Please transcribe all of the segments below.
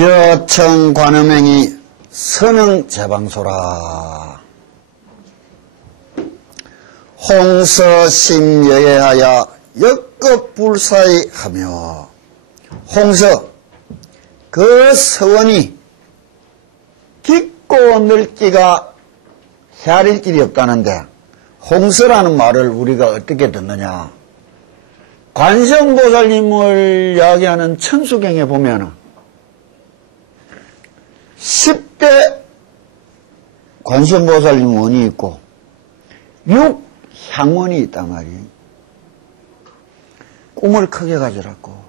여청 관음행이 선흥제방소라. 홍서심여예하여 역급불사히 하며. 홍서, 그 서원이 깊고 넓기가 헤아릴 길이 없다는데, 홍서라는 말을 우리가 어떻게 듣느냐. 관세음보살님을 이야기하는 천수경에 보면 10대 관세음보살님 원이 있고 6향원이 있단 말이에요. 꿈을 크게 가지라고.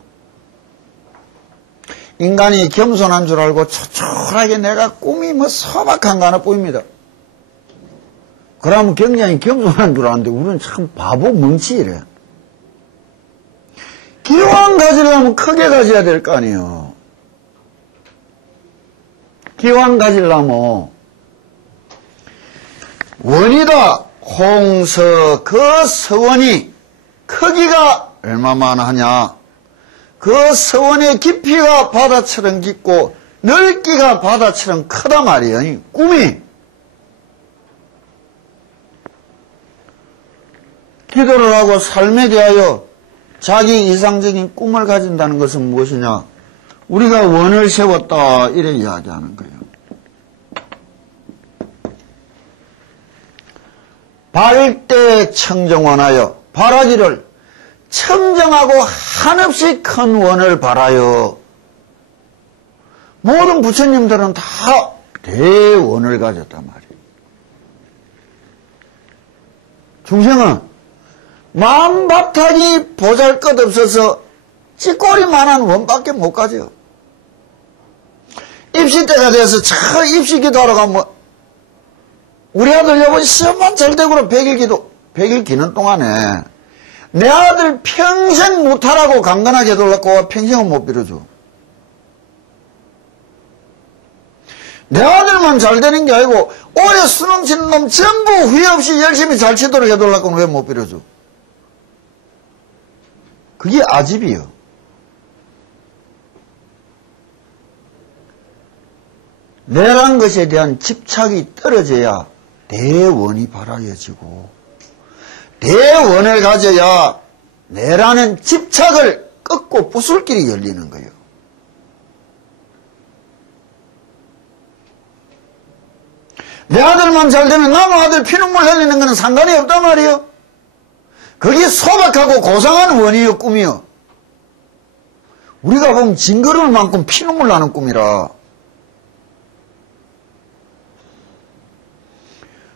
인간이 겸손한 줄 알고 초촐하게 내가 꿈이 뭐 소박한 거 하나 보입니다. 그러면 굉장히 겸손한 줄 아는데 우리는 참 바보 멍치 이래. 기왕 가지려면 크게 가져야 될 거 아니에요. 기왕 가지려면 원이다. 홍서, 그 서원이 크기가 얼마나 하냐. 그 서원의 깊이가 바다처럼 깊고 넓기가 바다처럼 크다 말이에요. 꿈이. 기도를 하고 삶에 대하여 자기 이상적인 꿈을 가진다는 것은 무엇이냐? 우리가 원을 세웠다 이래 이야기하는 거예요. 발대 청정원하여 바라기를 청정하고 한없이 큰 원을 바라요. 모든 부처님들은 다 대원을 가졌단 말이에요. 중생은 만바탕이 보잘것없어서 찌꼬리만한 원밖에 못 가져. 입시 때가 돼서 저 입시 기도하러 가면 우리 아들 여보 시험만 잘 되고 100일 기는 동안에 내 아들 평생 못하라고 강건하게 해달라고 평생은 못 빌어줘. 내 아들만 잘 되는 게 아니고 올해 수능 치는 놈 전부 후회 없이 열심히 잘 치도록 해달라고는 왜 못 빌어줘? 그게 아집이요. 내란 것에 대한 집착이 떨어져야 대원이 바라여지고 대원을 가져야 내라는 집착을 꺾고 부술 길이 열리는 거예요. 내 아들만 잘 되면 남의 아들 피눈물 흘리는 것은 상관이 없단 말이에요. 그게 소박하고 고상한 원이요 꿈이요. 우리가 보면 징그러울 만큼 피눈물 나는 꿈이라.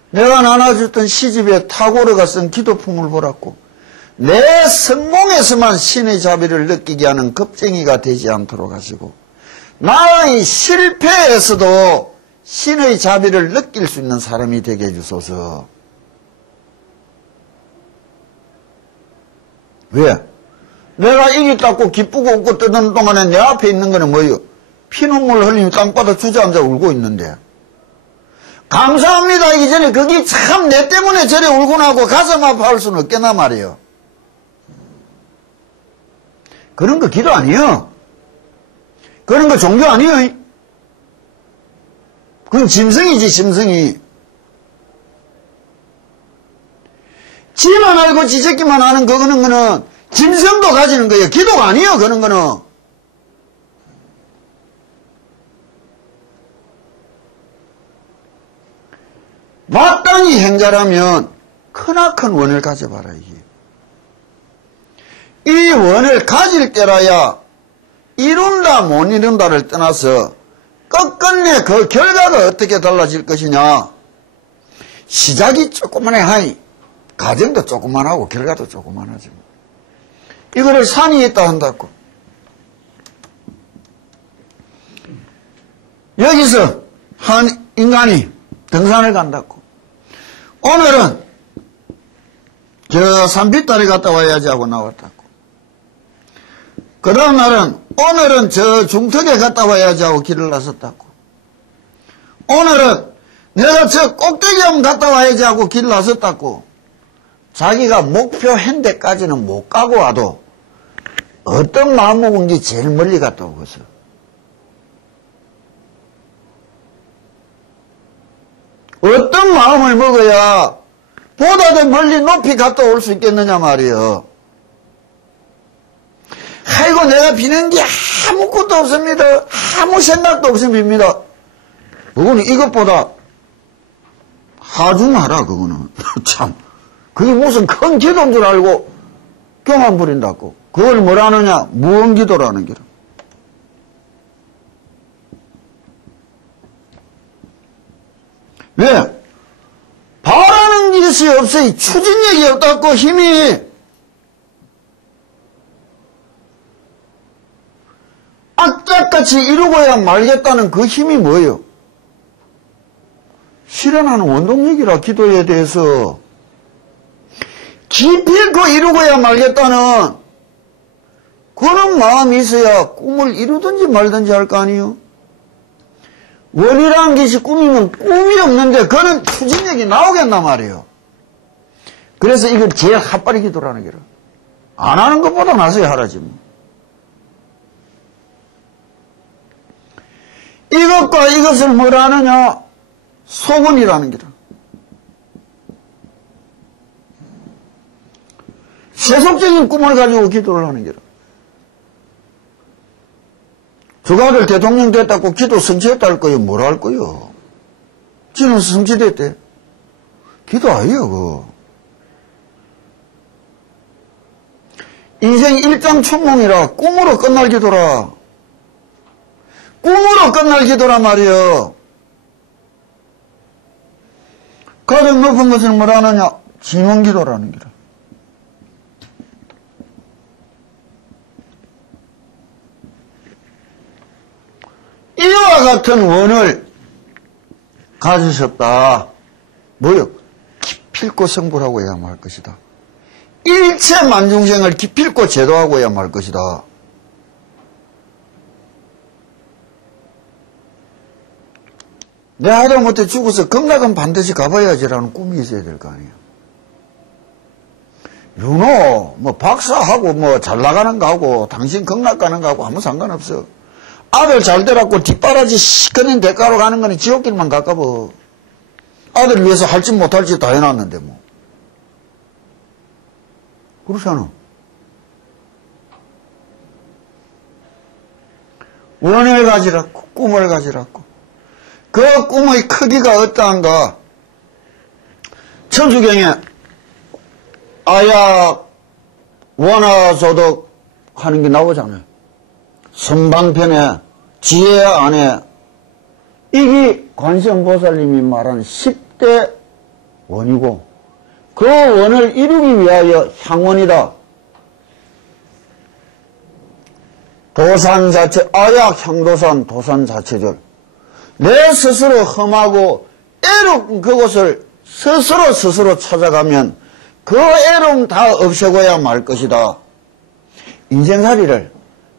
내가 나눠줬던 시집에 타고르가 쓴 기도품을 보라고. 내 성공에서만 신의 자비를 느끼게 하는 겁쟁이가 되지 않도록 하시고 나의 실패에서도 신의 자비를 느낄 수 있는 사람이 되게 해주소서. 왜? 내가 입이 닦고 기쁘고 웃고 뜨는 동안에 내 앞에 있는 거는 뭐예요? 피눈물 흘리며 땅바닥 주저앉아 울고 있는데 감사합니다 하기 전에 그게 참 내 때문에 저래 울고 나고 가슴 아파할 수는 없겠나 말이에요. 그런 거 기도 아니에요. 그런 거 종교 아니에요. 그건 짐승이지 짐승이. 지만 알고 지새끼만 하는 거는 짐승도 가지는 거예요. 기도가 아니에요. 그런 거는. 마땅히 행자라면 크나큰 원을 가져봐라. 이 원을 가질 때라야 이룬다 못 이룬다를 떠나서 끝끝내 그 결과가 어떻게 달라질 것이냐. 시작이 조그만해 하니 과정도 조그만하고 결과도 조그만하지. 이거를 산이 있다 한다고. 여기서 한 인간이 등산을 간다고. 오늘은 저 산비다리 갔다 와야지 하고 나왔다고. 그 다음 날은 오늘은 저 중턱에 갔다 와야지 하고 길을 나섰다고. 오늘은 내가 저 꼭대기 한번 갔다 와야지 하고 길을 나섰다고. 자기가 목표한 데까지는 못 가고 와도 어떤 마음먹은지 제일 멀리 갔다 오겠어. 어떤 마음을 먹어야 보다 더 멀리 높이 갔다 올 수 있겠느냐 말이에요. 아이고 내가 비는 게 아무것도 없습니다. 아무 생각도 없습니다. 그거는 이것보다 하중하라 그거는. 참 그게 무슨 큰 기도인 줄 알고 교만 부린다고. 그걸 뭐라느냐? 무언기도라는 게라. 왜? 바라는 것이 없어요. 추진력이 없다고 힘이. 악착같이 이루고야 말겠다는 그 힘이 뭐예요? 실현하는 원동력이라 기도에 대해서. 기필코 이루고야 말겠다는 그런 마음이 있어야 꿈을 이루든지 말든지 할 거 아니에요? 원이라는 것이 꿈이면 꿈이 없는데 그는 추진력이 나오겠나 말이에요. 그래서 이걸 제일 핫바리 기도라는 게라. 안 하는 것보다 나서야 하라지 뭐. 이것과 이것을 뭐라 하느냐? 소원이라는 게라. 세속적인 꿈을 가지고 기도를 하는 게라. 저가들 대통령 됐다고 기도 성취했다 할 거요? 뭐라 할 거요? 지는 성취됐대. 기도 아니에요, 그거. 인생 일장춘몽이라 꿈으로 끝날 기도라. 꿈으로 끝날 기도란 말이에요. 가장 높은 것을 뭐라 하느냐? 진원기도라는 기라. 이와 같은 원을 가지셨다. 뭐요? 기필코 성불하고 해야 말 것이다. 일체 만중생을 기필코 제도하고 해야 말 것이다. 내 하다못해 죽어서 극락은 반드시 가봐야지라는 꿈이 있어야 될 거 아니에요. 윤호, 뭐 박사하고 뭐 잘 나가는 거 하고 당신 극락 가는 거 하고 아무 상관없어. 아들 잘 되라고 뒷바라지 시커낸 대가로 가는 거는 지옥길만 가까워. 아들 위해서 할지 못할지 다 해놨는데 뭐. 그렇잖아. 원을 가지라고, 꿈을 가지라고. 그 꿈의 크기가 어떠한가? 천주경에 아약, 원화소득 하는 게 나오잖아요. 선방편에 지혜 안에 이게 관세음보살님이 말한 10대 원이고 그 원을 이루기 위하여 향원이다. 도산 자체, 아약 향도산 도산 자체절. 내 스스로 험하고 애로운 그곳을 스스로 찾아가면 그 애로움 다 없애고야 말 것이다. 인생살이를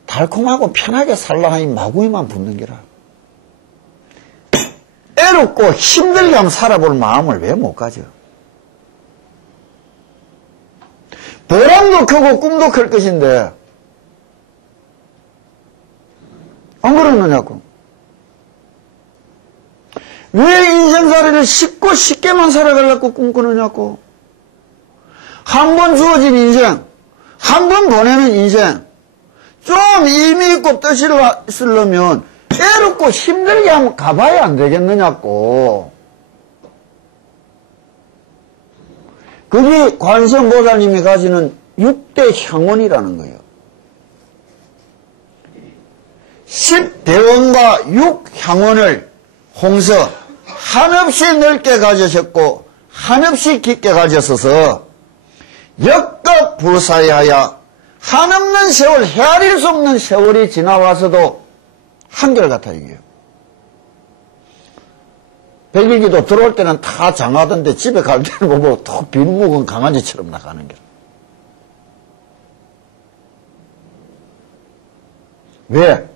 달콤하고 편하게 살라 하니 마구이만 붙는 게라. 애롭고 힘들게 한번 살아볼 마음을 왜 못 가져? 보람도 크고 꿈도 클 것인데 안 그러느냐고. 왜 인생살이를 쉽게만 살아가려고 꿈꾸느냐고. 한 번 주어진 인생, 한 번 보내는 인생, 좀 의미 있고 뜻이 있으려면 애롭고 힘들게 한번 가봐야 안 되겠느냐고. 그게 관세음보살님이 가지는 6대 향원이라는 거예요. 10대원과 6향원을 홍서 한없이 넓게 가지셨고 한없이 깊게 가졌어서 역급 불사의하여 한없는 세월, 헤아릴 수 없는 세월이 지나와서도 한결같아 이게요. 백일기도 들어올 때는 다 장하던데 집에 갈 때는 보고 더 빈묵은 강아지처럼 나가는 게. 왜?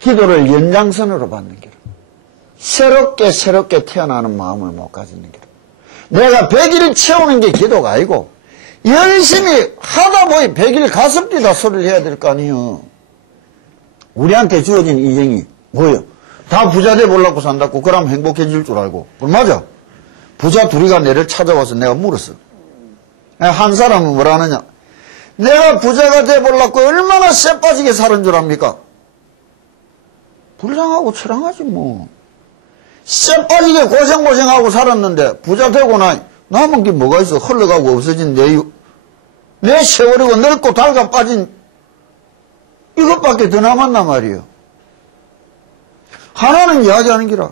기도를 연장선으로 받는 게라. 새롭게 태어나는 마음을 못 가지는 게라. 내가 100일을 채우는 게 기도가 아니고 열심히 하다 보니 100일 가슴 뛰다 소리를 해야 될 거 아니에요. 우리한테 주어진 인생이 뭐예요? 다 부자 돼 보려고 산다고. 그럼 행복해질 줄 알고. 그럼 맞아. 부자 둘이가 내를 찾아와서 내가 물었어. 한 사람은 뭐라 하느냐. 내가 부자가 돼 보려고 얼마나 쎄 빠지게 사는 줄 압니까? 불량하고 처량하지 뭐. 쎄 빠지게 고생하고 살았는데 부자 되고 남은 게 뭐가 있어. 흘러가고 없어진 내 세월이고 늙고 닳아 빠진 이것밖에 더 남았단 말이에요. 하나는 이야기하는 기라.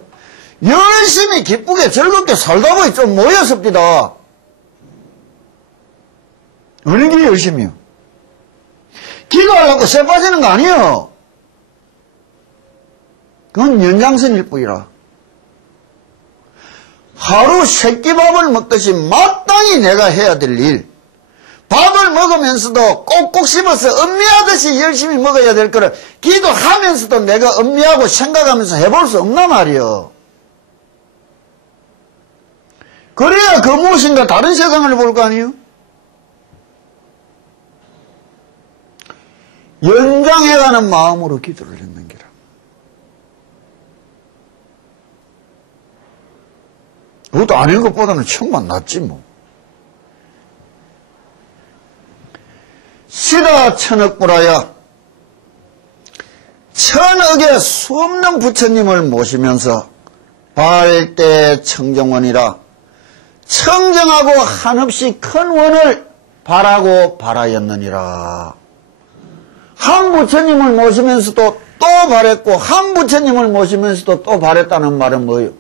열심히 기쁘게 즐겁게 살다 보니 좀 모였습니다. 어느 게 열심히요? 기도하려고 쎄 빠지는 거 아니에요. 그건 연장선일 뿐이라. 하루 세끼밥을 먹듯이 마땅히 내가 해야 될 일, 밥을 먹으면서도 꼭꼭 씹어서 음미하듯이 열심히 먹어야 될 거를 기도하면서도 내가 음미하고 생각하면서 해볼 수 없나 말이요. 그래야 그 무엇인가 다른 세상을 볼 거 아니에요? 연장해가는 마음으로 기도를 했는 기라. 그것도 아닌 것보다는 천만 낫지 뭐. 시다 천억부라야 천억의 수없는 부처님을 모시면서 발대 청정원이라 청정하고 한없이 큰 원을 바라고 바라였느니라. 한 부처님을 모시면서도 또 바랬고 한 부처님을 모시면서도 또 바랬다는 말은 뭐예요?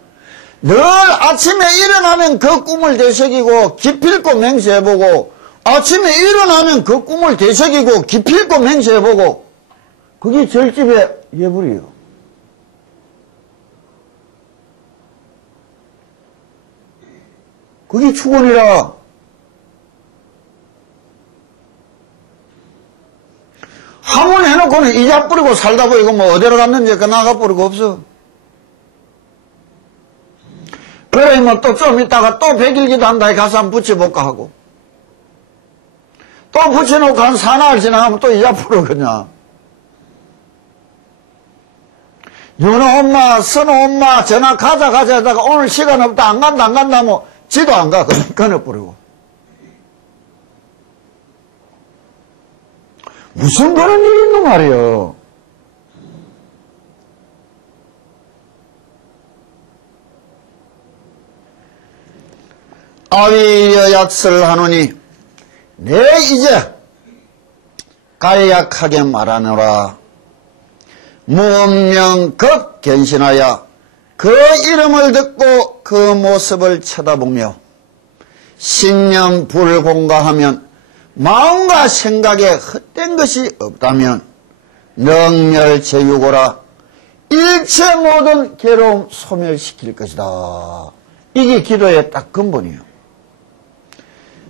늘 아침에 일어나면 그 꿈을 되새기고 기필코 맹세해보고 아침에 일어나면 그 꿈을 되새기고 기필코 맹세해보고 그게 절집의 예불이에요. 그게 축원이라. 한번 해놓고는 이자 뿌리고 살다 보이고 뭐 어디로 갔는지 그 나가 뿌리고 없어. 그래 뭐 또 좀 있다가 또 백일기도 한다 가서 한번 붙여볼까 하고 또 붙여놓고 한 사나흘 지나가면 또 이자 뿌려 그냥. 윤호 엄마 선호 엄마 전화 가자 하다가 오늘 시간 없다 안 간다 뭐 지도 안 가 그냥 끊어버리고. 무슨 그런 일이 있는 말이에요. 아위여 약설하노니 내 이제 간략하게 말하노라. 무엄명급 견신하여 그 이름을 듣고 그 모습을 쳐다보며 신념 불공가하면 마음과 생각에 헛된 것이 없다면 능멸제유고라 일체 모든 괴로움 소멸시킬 것이다. 이게 기도의 딱 근본이에요.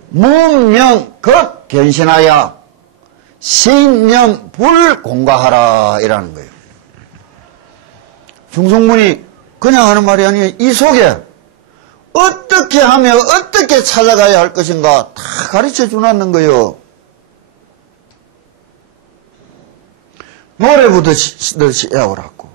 무명급 견신하여 신념 불공가하라 이라는 거예요. 중성문이 그냥 하는 말이 아니에요. 이 속에 어떻게 하며 어떻게 찾아가야 할 것인가 다 가르쳐 주놨는 거예요. 노래부터 해오라고.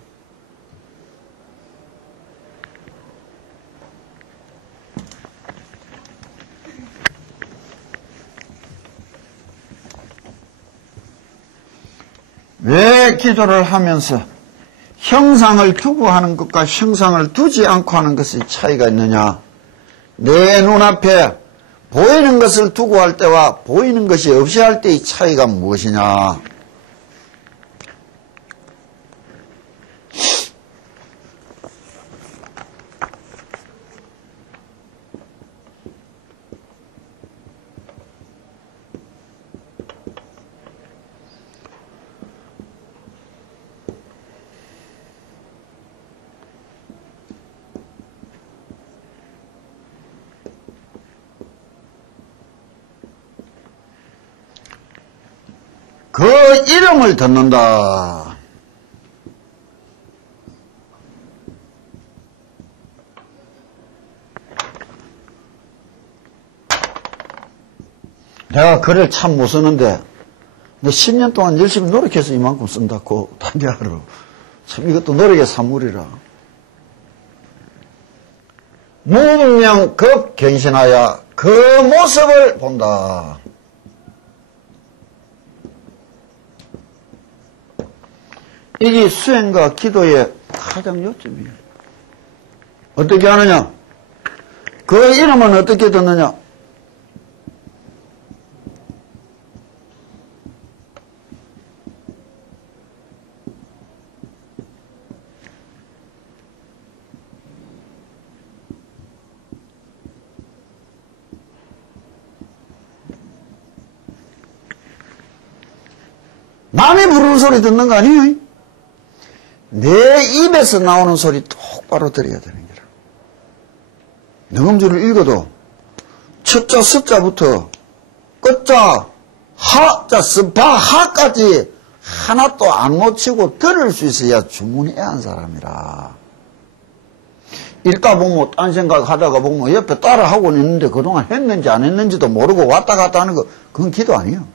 왜 기도를 하면서 형상을 두고 하는 것과 형상을 두지 않고 하는 것의 차이가 있느냐? 내 눈앞에 보이는 것을 두고 할 때와 보이는 것이 없이 할 때의 차이가 무엇이냐? 그 이름을 듣는다. 내가 글을 참 못 쓰는데 10년 동안 열심히 노력해서 이만큼 쓴다고 단계하러 참 이것도 노력의 산물이라. 문명급 견신하여 그 모습을 본다. 이게 수행과 기도의 가장 요점이에요. 어떻게 하느냐? 그 이름은 어떻게 듣느냐? 남이 부르는 소리 듣는 거 아니에요? 내 입에서 나오는 소리 똑바로 들어야 되는 거라. 능음주를 읽어도 첫자, 숫자부터 끝자, 하자, 스파, 하까지 하나도 안 놓치고 들을 수 있어야 주문해야 한 사람이라. 읽다 보면 딴 생각하다가 보면 옆에 따라하고는 있는데 그동안 했는지 안 했는지도 모르고 왔다 갔다 하는 거 그건 기도 아니에요.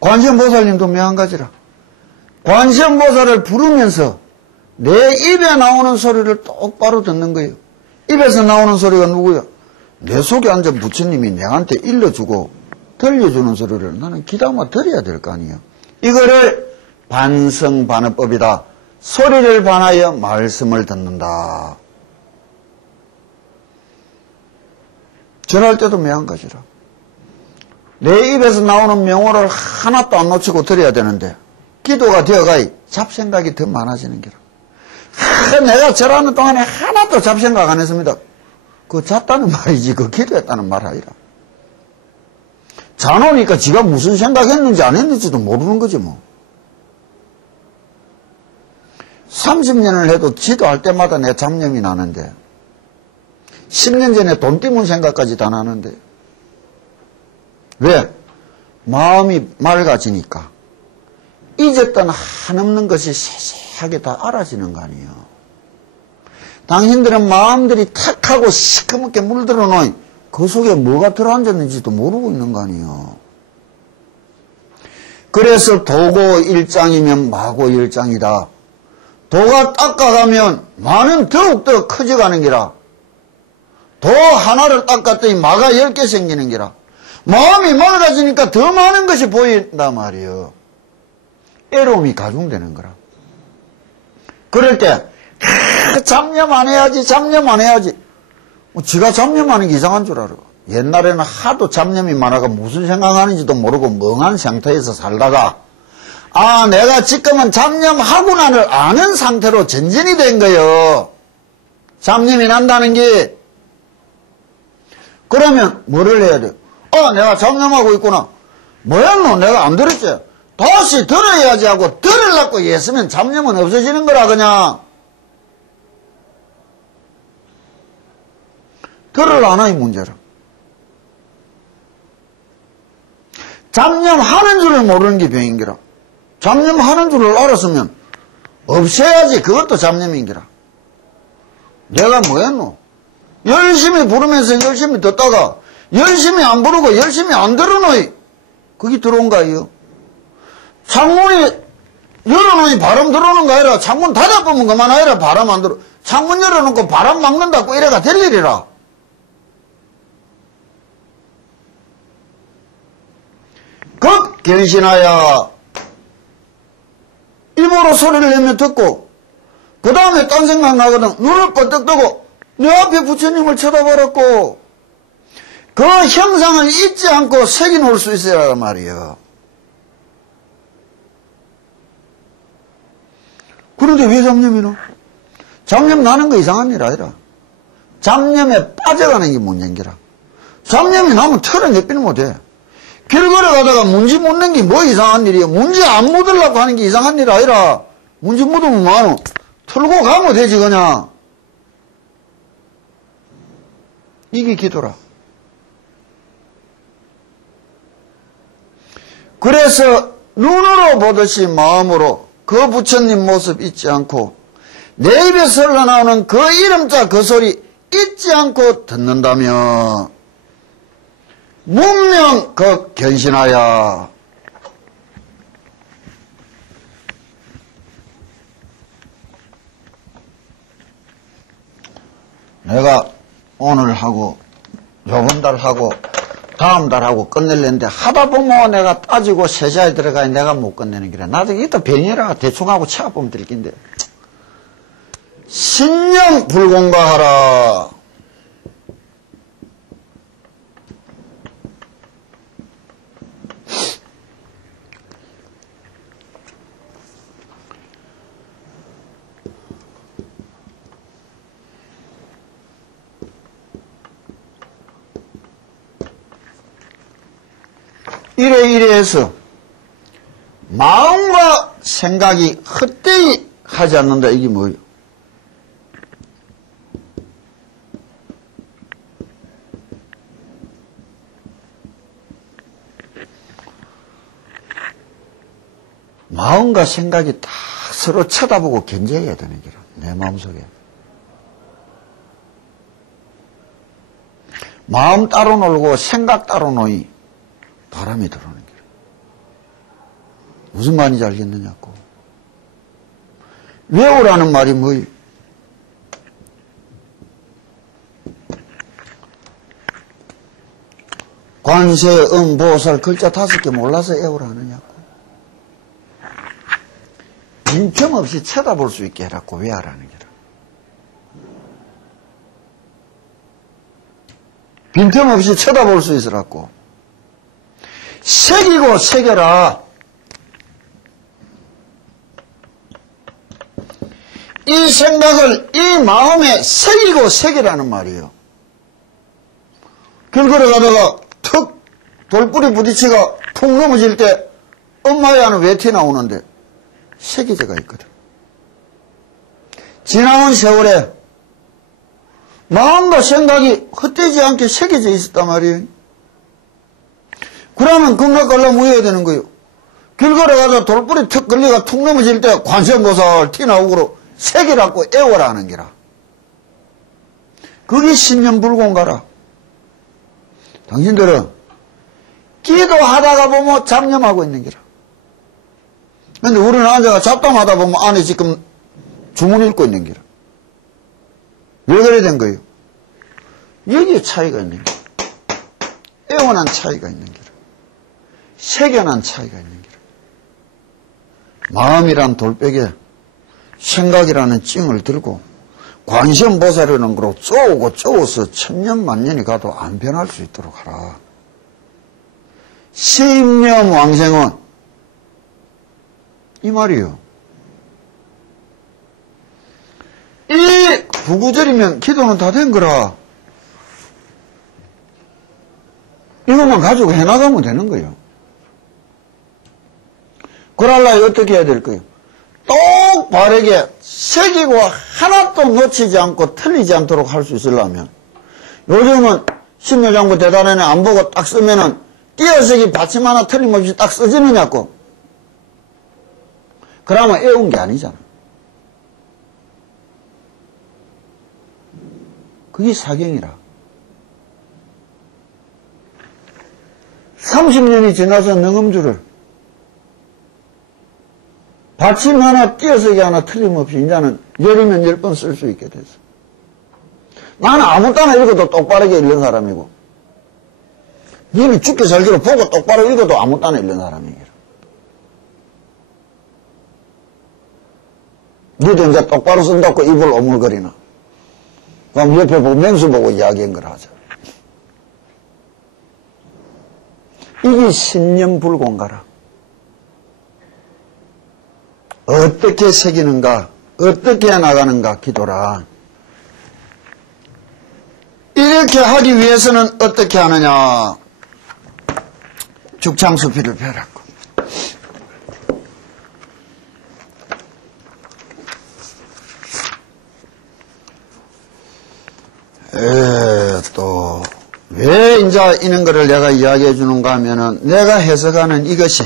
관세음보살님도 마찬가지라. 관세음보살을 부르면서 내 입에 나오는 소리를 똑바로 듣는 거예요. 입에서 나오는 소리가 누구야? 내 속에 앉은 부처님이 내한테 일러주고 들려주는 소리를 나는 귀담아 들어야 될 거 아니에요. 이거를 반성반어법이다. 소리를 반하여 말씀을 듣는다. 전할 때도 마찬가지라. 내 입에서 나오는 명호를 하나도 안 놓치고 들어야 되는데 기도가 되어가야 잡생각이 더 많아지는 게라. 내가 절하는 동안에 하나도 잡생각 안 했습니다. 그거 잤다는 말이지 그 기도했다는 말 아니라. 자노니까 지가 무슨 생각했는지 안 했는지도 모르는 거지 뭐. 30년을 해도 기도할 때마다 내 잡념이 나는데 10년 전에 돈 띄문 생각까지 다 나는데 왜? 마음이 맑아지니까 잊었던 한없는 것이 세세하게 다 알아지는 거 아니에요. 당신들은 마음들이 탁하고 시커멓게 물들어 놓은 그 속에 뭐가 들어앉았는지도 모르고 있는 거 아니에요. 그래서 도고 일장이면 마고 일장이다. 도가 닦아가면 마는 더욱더 커져가는 기라. 도 하나를 닦았더니 마가 10개 생기는 기라. 마음이 맑아지니까 더 많은 것이 보인단 말이에요. 애로움이 가중되는 거라. 그럴 때 잡념 안 해야지 잡념 안 해야지. 지가 잡념하는 게 이상한 줄 알아. 옛날에는 하도 잡념이 많아가 무슨 생각하는지도 모르고 멍한 상태에서 살다가 아 내가 지금은 잡념하구나를 아는 상태로 전진이 된 거예요. 잡념이 난다는 게. 그러면 뭐를 해야 돼요? 내가 잡념하고 있구나. 뭐였노? 내가 안 들었지? 다시 들어야지 하고 들으려고 했으면 잡념은 없어지는 거라 그냥. 들으려나 이 문제라. 잡념하는 줄을 모르는 게 병인기라. 잡념하는 줄을 알았으면 없애야지 그것도 잡념인기라. 내가 뭐였노? 열심히 부르면서 열심히 듣다가 열심히 안 부르고 열심히 안 들어놓이 그게 들어온 거 아니에요? 창문이 열어놓으니 바람 들어오는 거 아니라 창문 닫아보면 그만 아니라 바람 안 들어. 창문 열어놓고 바람 막는다고 이래가 될 일이라. 급견신하여 입으로 소리를 내며 듣고 그 다음에 딴 생각 나거든. 눈을 번뜩 뜨고 내 앞에 부처님을 쳐다보았고 그 형상을 잊지 않고 새겨놓을 수 있어야 말이에요. 그런데 왜 잡념이노? 잡념 나는 거 이상한 일 아니라 잡념에 빠져가는 게 문제인기라. 잡념이 나면 털어내비는 못해. 길 걸어가다가 문지 묻는 게 뭐 이상한 일이에요. 문지 안 묻으려고 하는 게 이상한 일 아니라 문지 묻으면 뭐하노? 털고 가면 되지 그냥. 이게 기도라. 그래서 눈으로 보듯이 마음으로 그 부처님 모습 잊지 않고 내 입에서 흘러나오는 그 이름자 그 소리 잊지 않고 듣는다면 문명 그 견신하여 내가 오늘 하고 요번 달 하고 다음 달 하고 끝낼랬는데 하다 보면 내가 따지고 세자에 들어가야 내가 못 끝내는 기라. 나중에 이따 병이라 대충 하고 차가보면 될 긴데. 신념 불공가하라. 이래 해서 마음과 생각이 헛되이 하지 않는다. 이게 뭐예요? 마음과 생각이 다 서로 쳐다보고 견제해야 되는 거라. 내 마음속에. 마음 따로 놀고 생각 따로 놓이 바람이 들어오는 거라. 무슨 말인지 알겠느냐고. 외우라는 말이 뭐예요? 관세, 응, 보살 글자 5개 몰라서 외우라 하느냐고. 빈틈없이 쳐다볼 수 있게 해라고 외우라는 거라. 빈틈없이 쳐다볼 수 있으라고. 새기고 새겨라. 이 생각을 이 마음에 새기고 새기라는 말이에요. 길 걸어가다가 턱 돌뿌리 부딪히가 푹 넘어질 때 엄마의 하는 왜 튀어나오는데 새기제가 있거든. 지나온 세월에 마음과 생각이 헛되지 않게 새겨져 있었단 말이에요. 그러면 극락 가려면 외워야 되는 거예요. 길 걸어가다 돌뿌리 턱 걸리가 툭 넘어질 때 관세음보살 튀어나오고 새기라고 애워라 하는 기라. 그게 신념불공가라. 당신들은 기도하다가 보면 잡념하고 있는 기라. 근데 우리는 앉아가 잡담하다 보면 안에 지금 주문 읽고 있는 기라. 왜 그래 된 거예요? 여기에 차이가 있는 기라. 애원한 차이가 있는 기라. 색연한 차이가 있는 기라. 마음이란 돌백에 생각이라는 찡을 들고 관세음보살이라는 거로 쪼고 쪼어서 천년 만년이 가도 안 변할 수 있도록 하라. 시임념 왕생은 이 말이요. 이 부구절이면 기도는 다 된 거라. 이것만 가지고 해나가면 되는 거예요. 그러려면 어떻게 해야 될 거예요? 똑바르게 새기고 하나도 놓치지 않고 틀리지 않도록 할 수 있으려면 요즘은 신묘장부 대단원에 안 보고 딱 쓰면은 띄어쓰기 받침 하나 틀림없이 딱 써지느냐고. 그러면 애운 게 아니잖아. 그게 사경이라. 30년이 지나서 능음주를 받침 하나 띄어쓰기 하나 틀림없이 이제는 열이면 10번 쓸 수 있게 됐어. 나는 아무 때나 읽어도 똑바르게 읽는 사람이고 니는 죽게 살기로 보고 똑바로 읽어도 아무 때나 읽는 사람이기라. 니도 이제 똑바로 쓴다고 입을 오물거리나. 그럼 옆에 보고 맹수 보고 이야기한 걸 하자. 이게 신념불공가라. 어떻게 새기는가, 어떻게 나가는가 기도라. 이렇게 하기 위해서는 어떻게 하느냐. 죽창수필을 펴라고. 또 왜 이제 이런 거를 내가 이야기해 주는가 하면은 내가 해석하는 이것이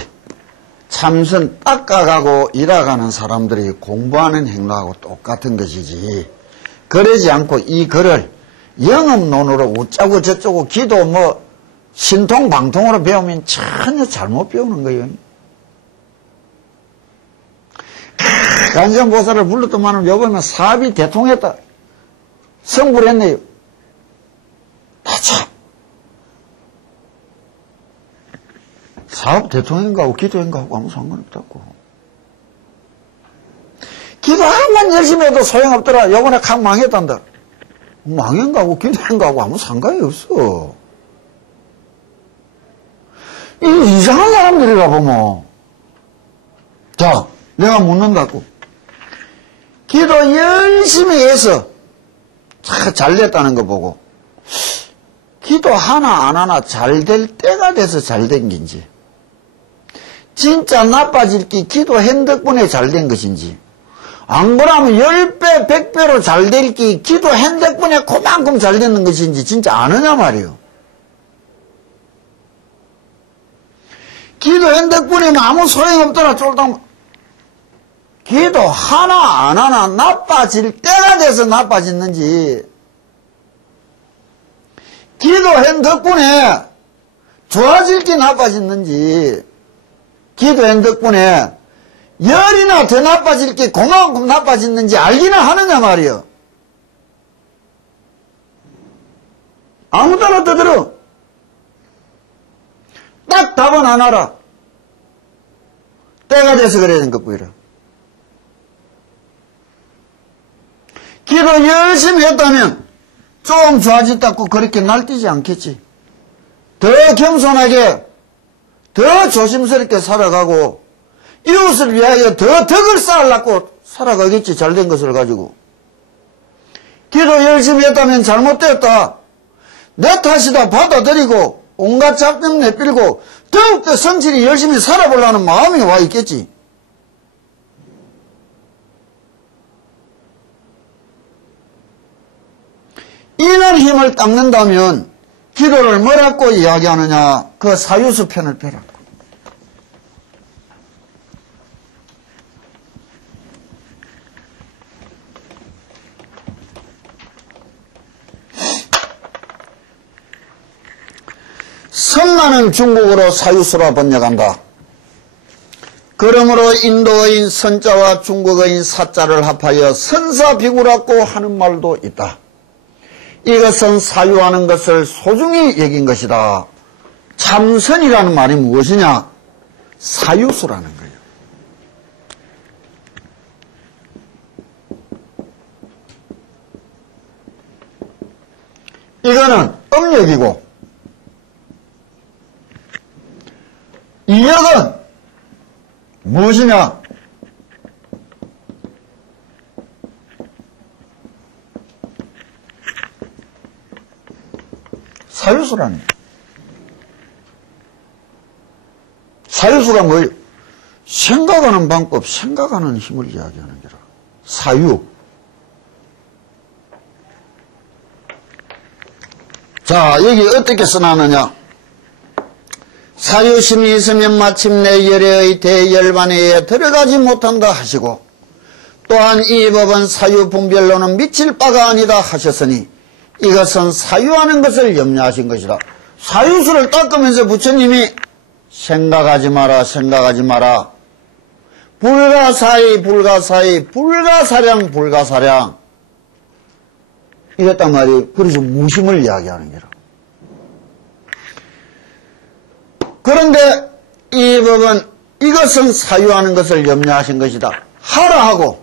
참선 닦아가고 일하가는 사람들이 공부하는 행동하고 똑같은 것이지. 그러지 않고 이 글을 영업론으로 웃자고 저쩌고 기도 뭐 신통방통으로 배우면 전혀 잘못 배우는 거예요. 관세음보살을 불렀더만은 여보면 사업이 대통했다. 성불 했네요. 참. 사업 대통령인가하고 기도인가하고 아무 상관없다고. 기도 한번 열심히 해도 소용없더라. 요번에 각 망했단다. 망인가하고 기도인가하고 아무 상관이 없어. 이 이상한 사람들이라 보면. 자, 내가 묻는다고. 기도 열심히 해서 잘 됐다는 거 보고 기도 하나 안 하나 잘 될 때가 돼서 잘 된 건지, 진짜 나빠질 게 기도한 덕분에 잘 된 것인지, 안 그러면 10배, 100배로 잘 될 게 기도한 덕분에 그만큼 잘 되는 것인지 진짜 아느냐 말이요. 기도한 덕분에 아무 소용없더라 쫄딱. 기도 하나 안 하나 나빠질 때가 돼서 나빠졌는지, 기도한 덕분에 좋아질 게 나빠졌는지, 기도한 덕분에 열이나 더 나빠질 게 그만큼 나빠졌는지 알기나 하느냐 말이요. 아무 따라 떠들어. 딱 답은 안 알아. 때가 돼서 그래야 되는 것뿐이라. 기도 열심히 했다면 좀 좋아졌다고 그렇게 날뛰지 않겠지. 더 겸손하게, 더 조심스럽게 살아가고 이웃을 위하여 더 덕을 쌓으려고 살아가겠지. 잘된 것을 가지고. 기도 열심히 했다면 잘못됐다, 내 탓이다 받아들이고 온갖 잡념 내밀고 더욱더 성실히 열심히 살아보려는 마음이 와 있겠지. 이런 힘을 닦는다면 기도를 뭐라고 이야기하느냐? 그 사유수 편을 펴라고. 선나는 중국어로 사유수라 번역한다. 그러므로 인도어인 선자와 중국어인 사자를 합하여 선사비구라고 하는 말도 있다. 이것은 사유하는 것을 소중히 여긴 것이다. 참선이라는 말이 무엇이냐? 사유수라는 거예요. 이거는 음력이고, 이역은 무엇이냐? 사유수라는 거예요. 사유수가 뭐예요? 생각하는 방법, 생각하는 힘을 이야기하는 거라. 사유. 자, 여기 어떻게 써놨느냐? 사유심이 있으면 마침내 열애의 대열반에 들어가지 못한다 하시고, 또한 이 법은 사유분별로는 미칠 바가 아니다 하셨으니 이것은 사유하는 것을 염려하신 것이다. 사유수를 닦으면서 부처님이 생각하지 마라, 생각하지 마라, 불가사의, 불가사의, 불가사량, 불가사량, 이랬단 말이에요. 그래서 무심을 이야기하는 거라. 그런데 이 법은 이것은 사유하는 것을 염려하신 것이다. 하라 하고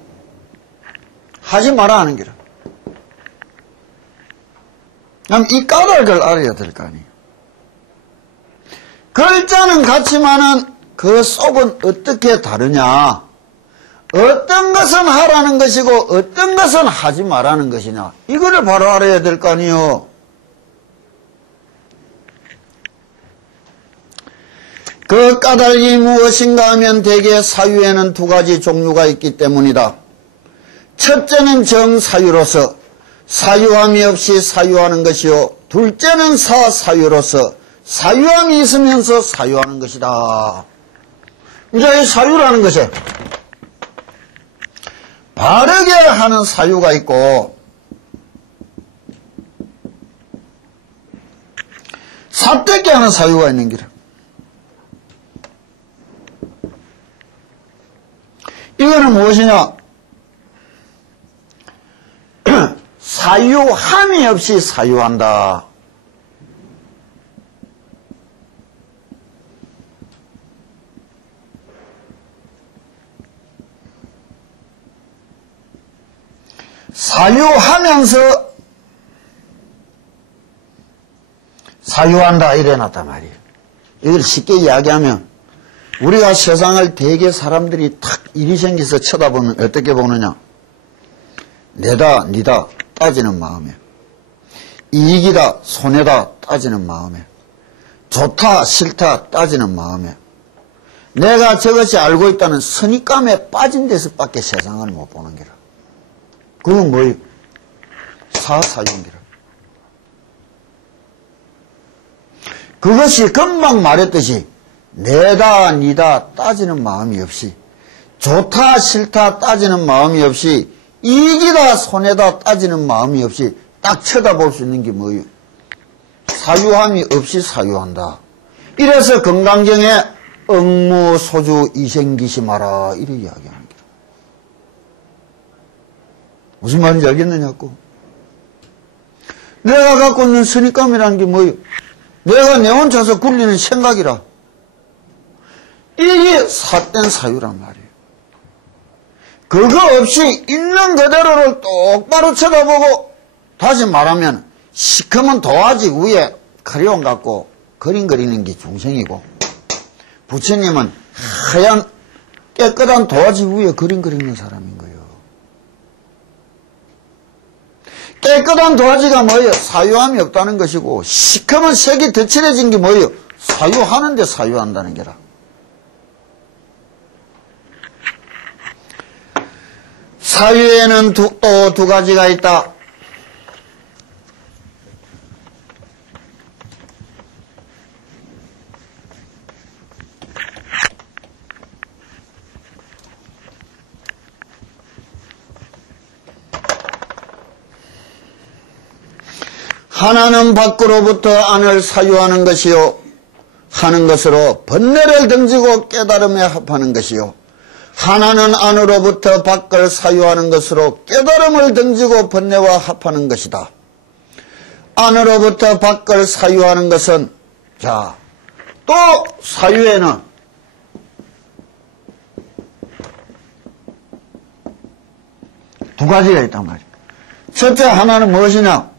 하지 마라 하는 거라. 그럼 이 까닭을 알아야 될 거 아니에요. 글자는 같지만은 그 속은 어떻게 다르냐? 어떤 것은 하라는 것이고 어떤 것은 하지 말라는 것이냐? 이거를 바로 알아야 될 거 아니에요. 그 까닭이 무엇인가 하면 대개 사유에는 두 가지 종류가 있기 때문이다. 첫째는 정사유로서 사유함이 없이 사유하는 것이요, 둘째는 사사유로서 사유함이 있으면서 사유하는 것이다. 이제 이 사유라는 것이 바르게 하는 사유가 있고 삿되게 하는 사유가 있는 기라. 이거는 무엇이냐? 사유함이 없이 사유한다. 사유하면서 사유한다 이래놨단 말이에요. 이걸 쉽게 이야기하면 우리가 세상을 대개 사람들이 탁 일이 생겨서 쳐다보면 어떻게 보느냐. 내다 니다 따지는 마음에, 이익이다 손해다 따지는 마음에, 좋다 싫다 따지는 마음에, 내가 저것이 알고 있다는 선입감에 빠진 데서밖에 세상을 못 보는 게라. 그건 뭐예요? 사사유인기라. 그것이 금방 말했듯이 내다 니다 따지는 마음이 없이, 좋다 싫다 따지는 마음이 없이, 이익이다 손해다 따지는 마음이 없이 딱 쳐다볼 수 있는 게 뭐예요? 사유함이 없이 사유한다. 이래서 건강경에 억무소주 이생기시 마라 이렇게 이야기하는 거예요. 무슨 말인지 알겠느냐고. 내가 갖고 있는 선입감이라는 게 뭐예요? 내가 내 혼자서 굴리는 생각이라. 이게 삿된 사유란 말이에요. 그거 없이 있는 그대로를 똑바로 쳐다보고, 다시 말하면 시커먼 도화지 위에 크레용 갖고 그림 그리는 게 중생이고, 부처님은 하얀 깨끗한 도화지 위에 그림 그리는 사람인 거예요. 깨끗한 도화지가 뭐예요? 사유함이 없다는 것이고, 시커먼 색이 덧칠해진 게 뭐예요? 사유하는데 사유한다는 게라. 사유에는 또 두 가지가 있다. 하나는 밖으로부터 안을 사유하는 것이요, 하는 것으로 번뇌를 등지고 깨달음에 합하는 것이요, 하나는 안으로부터 밖을 사유하는 것으로 깨달음을 등지고 번뇌와 합하는 것이다. 안으로부터 밖을 사유하는 것은, 자, 또 사유에는 두 가지가 있단 말이에요. 첫째 하나는 무엇이냐?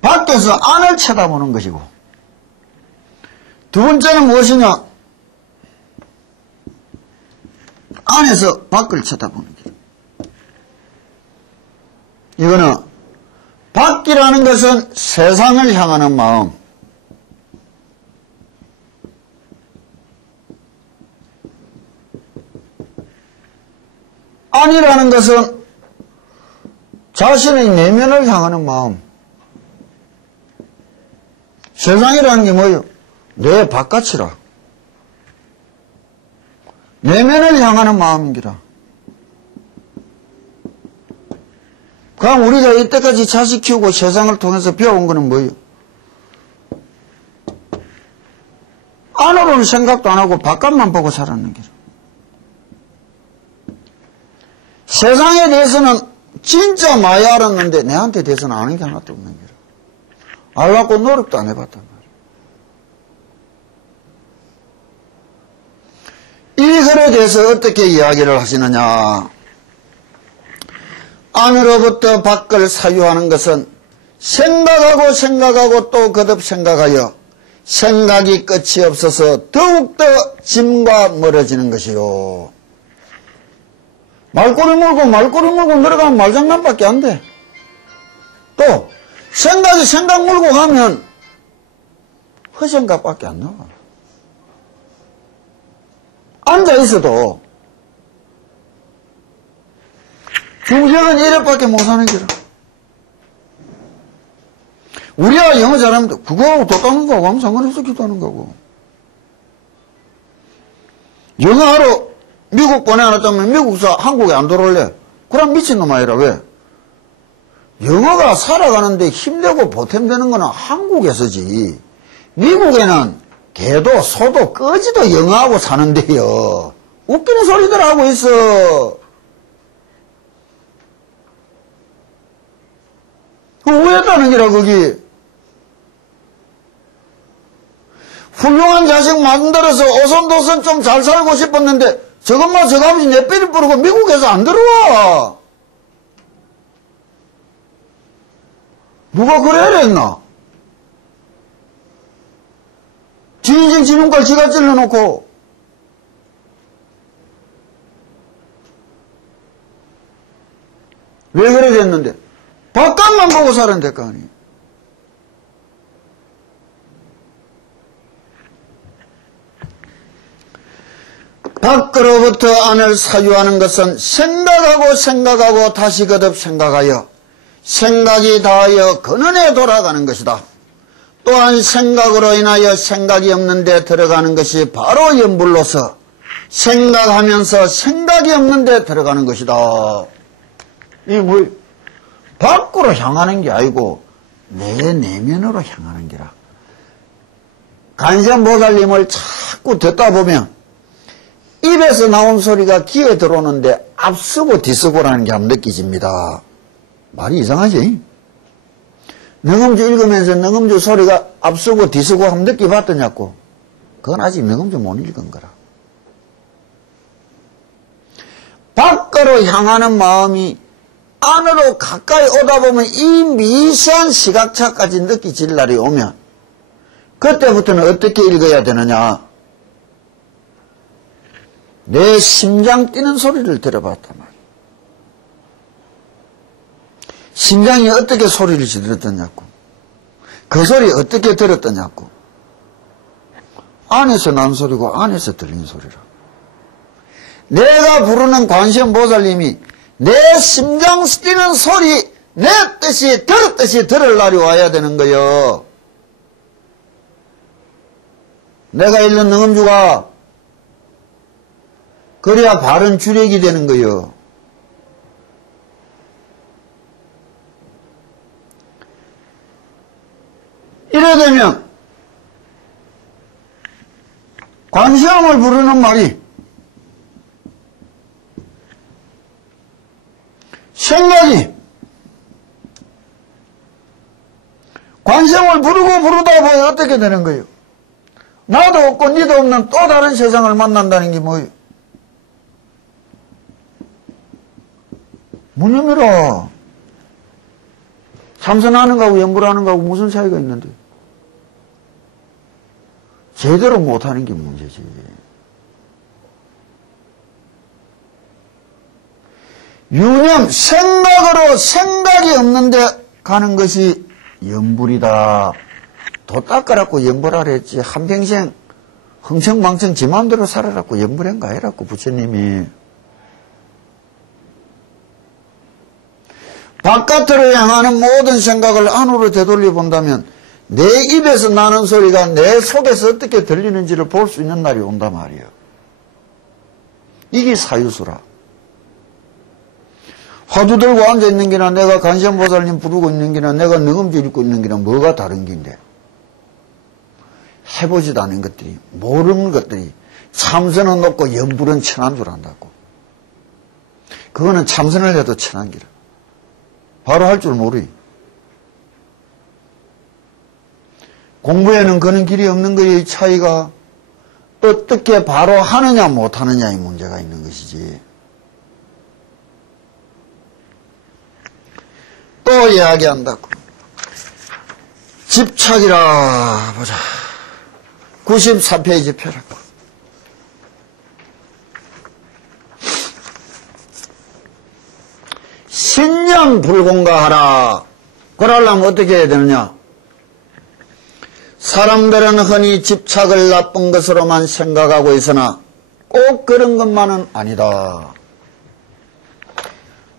밖에서 안을 쳐다보는 것이고, 두 번째는 무엇이냐? 안에서 밖을 쳐다보는 것. 이거는 밖이라는 것은 세상을 향하는 마음, 안이라는 것은 자신의 내면을 향하는 마음. 세상이라는 게 뭐예요? 내 바깥이라. 내면을 향하는 마음이라. 그럼 우리가 이때까지 자식 키우고 세상을 통해서 배워온 거는 뭐예요? 안으로는 생각도 안 하고 바깥만 보고 살았는 거죠. 세상에 대해서는 진짜 많이 알았는데 내한테 대해서는 아는 게 하나도 없는 거예요. 알라고 노력도 안 해봤단 말이에요. 이거에 대해서 어떻게 이야기를 하시느냐. 안으로부터 밖을 사유하는 것은 생각하고 또 거듭 생각하여 생각이 끝이 없어서 더욱더 짐과 멀어지는 것이요. 말꼬리 물고 내려가면 말장난밖에 안 돼. 또 생각이 생각 물고 가면 허생각밖에 안 나와. 앉아있어도 중생은 이래밖에 못 사는 거라. 우리가 영어 잘하면 그거하고 돈 깎는 거하고 아무 상관없어. 기도하는 거고. 영어하러 미국 보내놨다면 미국서 한국에 안 들어올래? 그럼 미친놈 아니라. 왜? 영어가 살아가는데 힘내고 보탬되는 거는 한국에서지. 미국에는 개도 소도 꺼지도 영어하고 사는데요. 웃기는 소리들 하고 있어. 우했다는 기라, 거기. 훌륭한 자식 만들어서 오손도손 좀 잘 살고 싶었는데, 저것만 저가면서 내 삐를 뿌리고 미국에서 안 들어와. 누가 그래야 했나? 지 인생 지눈깔 지가 찔러놓고. 왜 그래 됐는데? 바깥만 보고 살면 될 거 아니에요. 밖으로부터 안을 사유하는 것은 생각하고 다시 거듭 생각하여 생각이 다하여 근원에 돌아가는 것이다. 또한 생각으로 인하여 생각이 없는 데 들어가는 것이 바로 염불로서 생각하면서 생각이 없는 데 들어가는 것이다. 이게 뭐 밖으로 향하는 게 아니고 내 내면으로 향하는 게라. 간세음보살님을 자꾸 듣다 보면 입에서 나온 소리가 귀에 들어오는데 앞서고 뒤서고라는 게 한번 느껴집니다. 말이 이상하지? 능음주 읽으면서 능음주 소리가 앞서고 뒤서고 한번 느껴봤더냐고. 그건 아직 능음주 못 읽은 거라. 밖으로 향하는 마음이 안으로 가까이 오다 보면 이 미세한 시각차까지 느껴질 날이 오면 그때부터는 어떻게 읽어야 되느냐. 내 심장 뛰는 소리를 들어봤단 말이야. 심장이 어떻게 소리를 지르더냐고. 그 소리 어떻게 들었더냐고. 안에서 난 소리고 안에서 들린 소리라. 내가 부르는 관세음보살님이 내 심장 뛰는 소리 내 뜻이 들었듯이 들을 날이 와야 되는 거요. 내가 읽는 능음주가 그래야 바른 주력이 되는 거요. 이래 되면 관세음을 부르는 말이 생각이 관세음을 부르다 보면 어떻게 되는 거예요? 나도 없고 니도 없는 또 다른 세상을 만난다는 게 뭐예요? 무념이라. 참선하는 거하고 연불하는 거하고 무슨 차이가 있는데? 제대로 못하는 게 문제지. 유념, 생각으로 생각이 없는데 가는 것이 연불이다. 도 닦아라고 연불하라 했지. 한평생 흥청망청 지 마음대로 살아라고 연불한가 해라고 부처님이. 바깥으로 향하는 모든 생각을 안으로 되돌려 본다면 내 입에서 나는 소리가 내 속에서 어떻게 들리는지를 볼 수 있는 날이 온단 말이에요. 이게 사유수라. 화두 들고 앉아있는 게나 내가 관세음보살님 부르고 있는 게나 내가 능음주 읽고 있는 게나 뭐가 다른 긴데. 해보지도 않은 것들이, 모르는 것들이 참선은 없고 연불은 천한 줄 안다고. 그거는 참선을 해도 천한 기라. 바로 할 줄 모르이. 공부에는 그런 길이 없는 거의 차이가 어떻게 바로 하느냐 못하느냐의 문제가 있는 것이지. 또 이야기한다고. 집착이라 보자. 94페이지 펴라고. 신념 불공가하라. 그러려면 어떻게 해야 되느냐? 사람들은 흔히 집착을 나쁜 것으로만 생각하고 있으나 꼭 그런 것만은 아니다.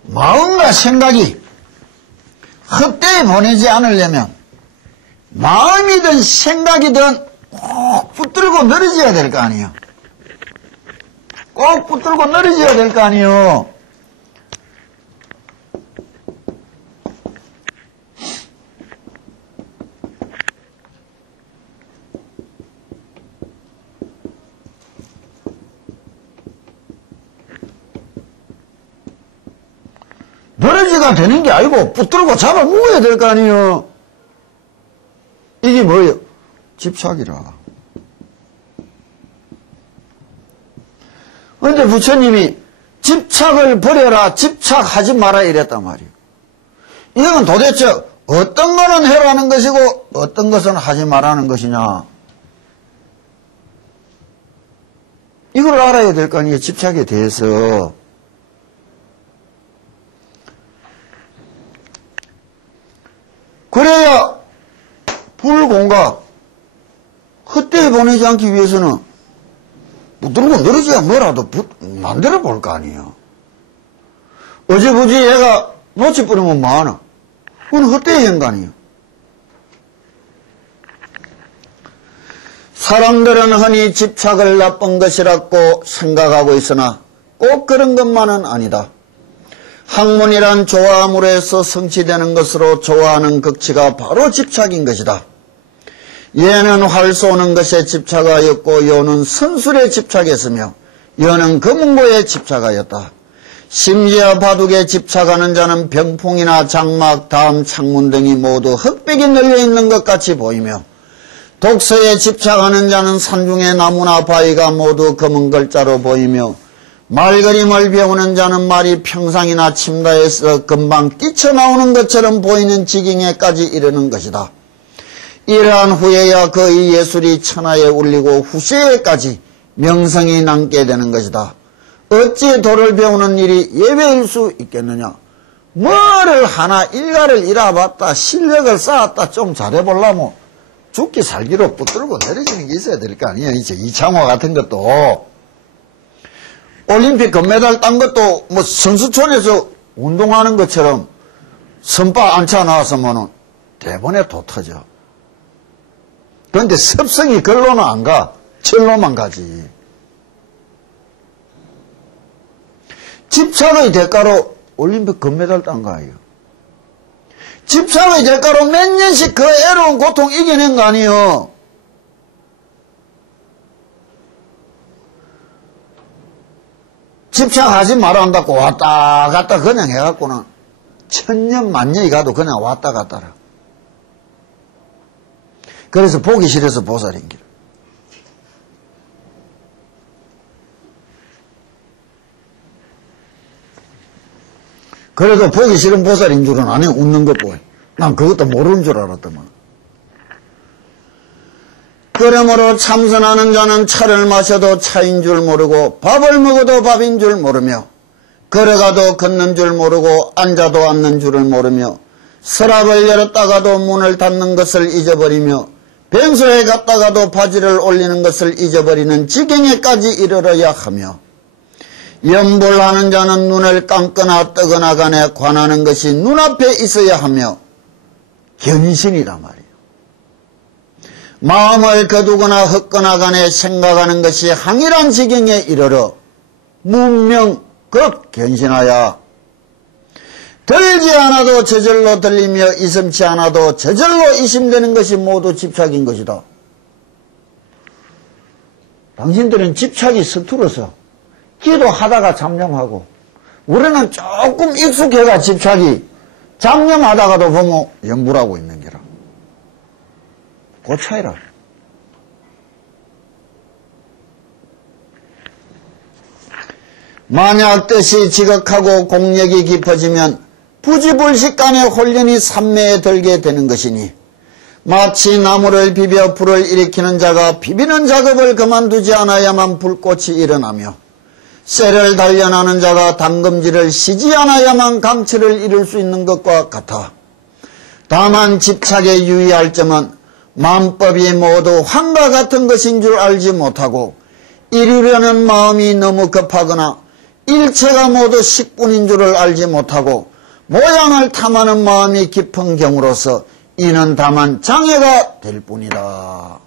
마음과 생각이 헛되이 보내지 않으려면 마음이든 생각이든 꼭 붙들고 늘어져야 될 거 아니에요. 꼭 붙들고 늘어져야 될 거 아니에요. 버러지가 되는 게 아니고 붙들고 잡아 먹어야 될 거 아니에요. 이게 뭐예요? 집착이라. 그런데 부처님이 집착을 버려라, 집착하지 마라 이랬단 말이에요. 이건 도대체 어떤 거는 해라는 것이고 어떤 것은 하지 말라는 것이냐. 이걸 알아야 될 거 아니에요. 집착에 대해서. 그래야 불공각 헛되이 보내지 않기 위해서는 붙들고 늘어지야 뭐라도 만들어 볼 거 아니에요. 어제부지 얘가 놓쳐버리면 뭐하나. 그건 헛되이 인간이에요. 사람들은 흔히 집착을 나쁜 것이라고 생각하고 있으나 꼭 그런 것만은 아니다. 학문이란 좋아함으로 해서 성취되는 것으로 좋아하는 극치가 바로 집착인 것이다. 얘는 활 쏘는 것에 집착하였고 여는 선술에 집착했으며 여는 금은고에 집착하였다. 심지어 바둑에 집착하는 자는 병풍이나 장막, 담, 창문 등이 모두 흑백이 널려있는 것 같이 보이며 독서에 집착하는 자는 산중의 나무나 바위가 모두 검은 글자로 보이며 말그림을 배우는 자는 말이 평상이나 침다에서 금방 뛰쳐나오는 것처럼 보이는 지경에까지 이르는 것이다. 이러한 후에야 그의 예술이 천하에 울리고 후세에까지 명성이 남게 되는 것이다. 어찌 도를 배우는 일이 예외일 수 있겠느냐. 뭐를 하나 일가를 일해봤다 실력을 쌓았다 좀 잘해보려면 죽기 살기로 붙들고 내려지는 게 있어야 될 거 아니에요. 이제 이창호 같은 것도 올림픽 금메달 딴 것도 뭐 선수촌에서 운동하는 것처럼 선바 앉혀 나왔으면 대본에 도 터져. 그런데 습성이 글로는 안 가. 철로만 가지. 집착의 대가로 올림픽 금메달 딴 거 아니에요. 집착의 대가로 몇 년씩 그 애로운 고통 이겨낸 거 아니에요. 집착하지 말아 한다고 왔다 갔다 그냥 해갖고는 천년 만년이 가도 그냥 왔다 갔다라. 그래서 보기 싫어서 보살인 길. 그래도 보기 싫은 보살인 줄은 아니 웃는 것 보여. 난 그것도 모르는 줄 알았더만. 그러므로 참선하는 자는 차를 마셔도 차인 줄 모르고 밥을 먹어도 밥인 줄 모르며 걸어가도 걷는 줄 모르고 앉아도 앉는 줄을 모르며 서랍을 열었다가도 문을 닫는 것을 잊어버리며 변소에 갔다가도 바지를 올리는 것을 잊어버리는 지경에까지 이르러야 하며 염불하는 자는 눈을 감거나 뜨거나 간에 관하는 것이 눈앞에 있어야 하며 견신이란 말이에요. 마음을 거두거나 헛거나 간에 생각하는 것이 항일한 지경에 이르러 문명급 견신하여 들지 않아도 저절로 들리며 이심치 않아도 저절로 이심되는 것이 모두 집착인 것이다. 당신들은 집착이 서툴어서 기도하다가 잠잠하고 우리는 조금 익숙해가 집착이 잠잠하다가도 보면 염불하고 있는 게라. 그 차이라. 만약 뜻이 지극하고 공력이 깊어지면 부지불식간에 홀연히 삼매에 들게 되는 것이니 마치 나무를 비벼 불을 일으키는 자가 비비는 작업을 그만두지 않아야만 불꽃이 일어나며 쇠를 단련하는 자가 담금질을 쉬지 않아야만 강철을 이룰 수 있는 것과 같아. 다만 집착에 유의할 점은 만법이 모두 환과 같은 것인 줄 알지 못하고 이루려는 마음이 너무 급하거나 일체가 모두 식분인 줄을 알지 못하고 모양을 탐하는 마음이 깊은 경우로서 이는 다만 장애가 될 뿐이다.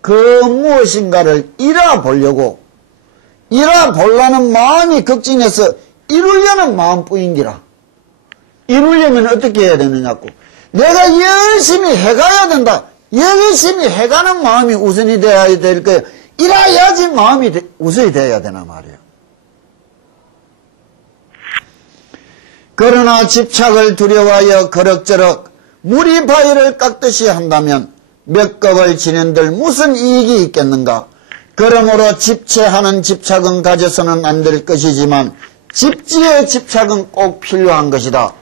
그 무엇인가를 이뤄보려고 이뤄보려는 마음이 극진해서 이루려는 마음뿐인기라. 이루려면 어떻게 해야 되느냐고. 내가 열심히 해가야 된다. 열심히 해가는 마음이 우선이 되어야 될 거예요. 이래야지 마음이 우선이 되어야 되나 말이에요. 그러나 집착을 두려워하여 그럭저럭 무리 바위를 깎듯이 한다면 몇 겁을 지낸들 무슨 이익이 있겠는가. 그러므로 집체하는 집착은 가져서는 안 될 것이지만 집지의 집착은 꼭 필요한 것이다.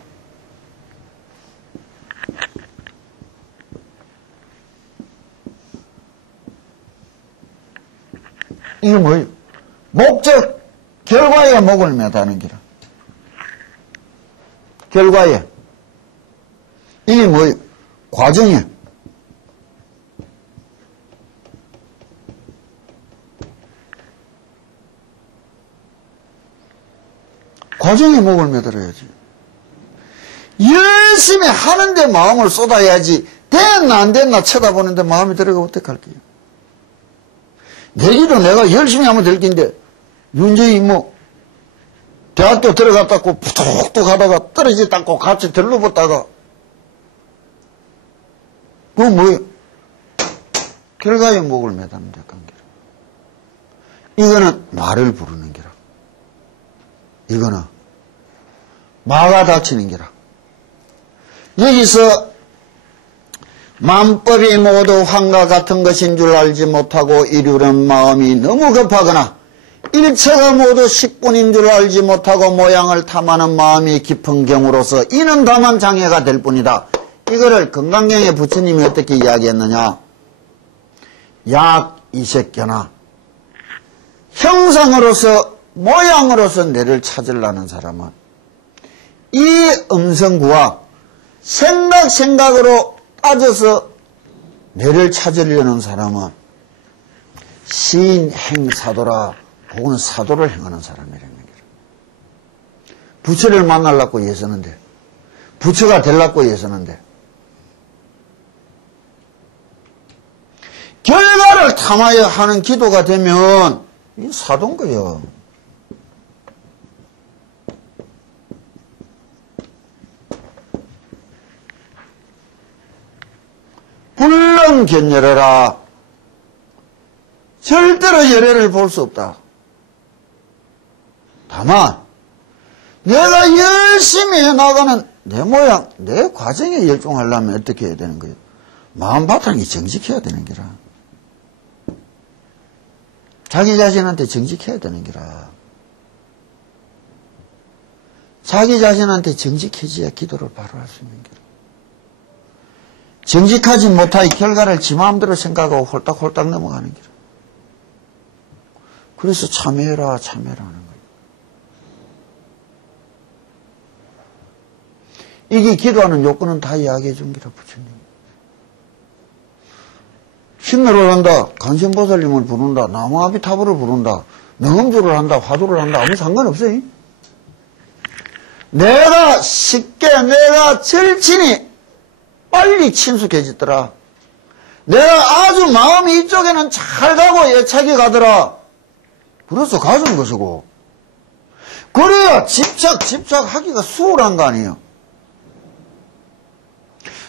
이게 뭐예요? 목적, 결과에 목을 매다는 기라. 결과에. 이게 뭐예요? 과정이에요. 과정에 목을 매달아야지. 열심히 하는데 마음을 쏟아야지. 됐나 안 됐나 쳐다보는데 마음이 들어가면 어떡할게요? 내기도 내가 열심히 하면 될 긴데 윤재희 뭐 대학교 들어갔다고 푸툭툭 하다가 떨어지다고 같이 들러붙다가 그건 뭐예요? 결과에 목을 매다는 데 관계라. 이거는 말을 부르는 게라. 이거는 마가 닥치는 게라. 여기서 만법이 모두 환과 같은 것인 줄 알지 못하고 이루는 마음이 너무 급하거나 일체가 모두 식분인 줄 알지 못하고 모양을 탐하는 마음이 깊은 경우로서 이는 다만 장애가 될 뿐이다. 이거를 건강경에 부처님이 어떻게 이야기했느냐. 약 이색견나 형상으로서 모양으로서 내를 찾으려는 사람은 이 음성구와 생각으로 따져서 내를 찾으려는 사람은 시인행사도라. 그거는 사도를 행하는 사람이라는 거예요. 부처를 만나려고 애쓰는데, 부처가 되려고 애쓰는데 결과를 탐하여 하는 기도가 되면 이 사도인 거예요. 불능 견열해라. 절대로 열애를 볼 수 없다. 다만 내가 열심히 해나가는 내 모양, 내 과정에 열중하려면 어떻게 해야 되는 거예요? 마음 바탕이 정직해야 되는 기라. 자기 자신한테 정직해야 되는 기라. 자기 자신한테 정직해져야 기도를 바로 할 수 있는 기라. 정직하지 못하여 결과를 지 마음대로 생각하고 홀딱홀딱 넘어가는 기라. 그래서 참여해라, 참여해라 하는 거예요. 이게 기도하는 요건은 다 이야기해 준 기라, 부처님. 신노를 한다, 간신보살님을 부른다, 나무아비타불을 부른다, 능음주를 한다, 화두를 한다, 아무 상관없어요. 내가 쉽게, 내가 절친이 빨리 친숙해지더라. 내가 아주 마음이 이쪽에는 잘 가고 애착이 가더라. 그래서 가진 것이고. 그래야 집착하기가 수월한 거 아니에요.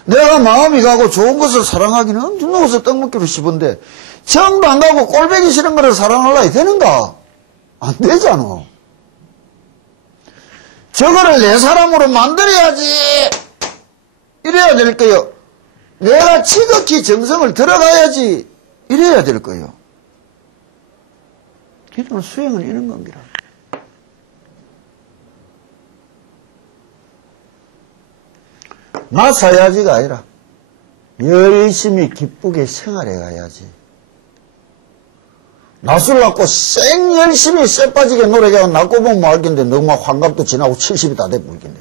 내가 마음이 가고 좋은 것을 사랑하기는 엄청 누워서 떡 먹기로 싶은데 정도 안 가고 꼴보기 싫은 거를 사랑하려고 되는가? 안 되잖아. 저거를 내 사람으로 만들어야지. 이래야 될 거예요. 내가 지극히 정성을 들어가야지. 이래야 될 거예요. 기도는 수행은 이런 겁니다. 나서야지가 아니라 열심히 기쁘게 생활해 가야지. 낯을 낳고 쌩 열심히 쎄 빠지게 노래하고 낳고 보면 말긴데 너무 환갑도 지나고 70이 다 돼 보이긴데.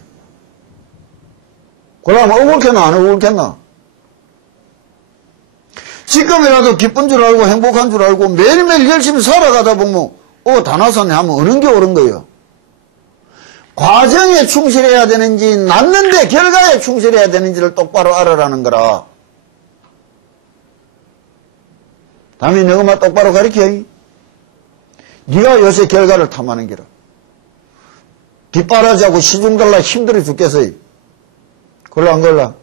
그러면 억울했나 안 억울했나? 지금이라도 기쁜 줄 알고 행복한 줄 알고 매일매일 열심히 살아가다 보면 다 나섰네 하면 어느 게 옳은 거예요? 과정에 충실해야 되는지 낳는데 결과에 충실해야 되는지를 똑바로 알아라는 거라. 다음에 너가 똑바로 가르쳐. 네가 요새 결과를 탐하는 게라. 뒷바라지하고 시중 달라 힘들어 죽겠어요. 걸라 안 걸라?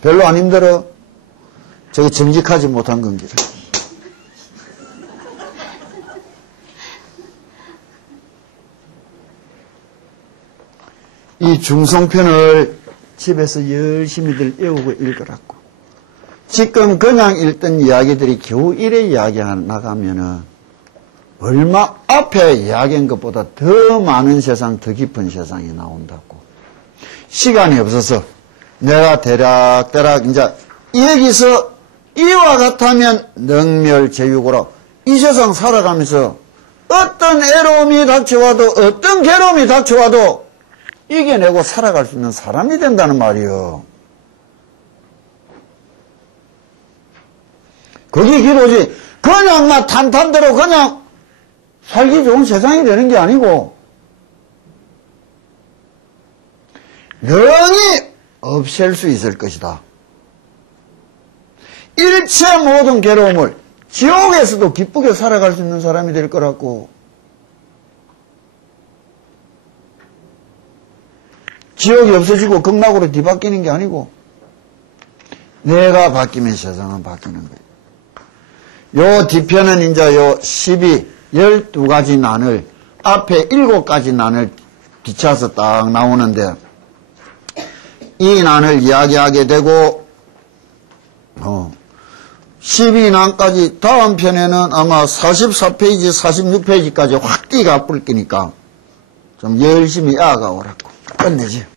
별로 안 힘들어. 저거 정직하지 못한 건기라. 이 중성편을 집에서 열심히들 외우고 읽으라고. 지금 그냥 읽던 이야기들이 겨우 이래 이야기 나가면은 얼마 앞에 이야기한 것보다 더 많은 세상, 더 깊은 세상이 나온다고. 시간이 없어서 내가 대략 이제 여기서 이와 같다면 능멸제육으로 이 세상 살아가면서 어떤 애로움이 닥쳐와도 어떤 괴로움이 닥쳐와도 이겨내고 살아갈 수 있는 사람이 된다는 말이요. 그게 기도지. 그냥 막 탄탄대로 그냥 살기 좋은 세상이 되는 게 아니고 영이 없앨 수 있을 것이다. 일체 모든 괴로움을 지옥에서도 기쁘게 살아갈 수 있는 사람이 될 거라고. 지옥이 없어지고 극락으로 뒤바뀌는 게 아니고 내가 바뀌면 세상은 바뀌는 거예요. 요 뒤편은 이제 요 12가지 난을 앞에 7가지 난을 비춰서 딱 나오는데 이 난을 이야기하게 되고 12난까지 다음 편에는 아마 44페이지, 46페이지까지 확 띠가 뿔기니까 좀 열심히 야가 오라고. 끝내지.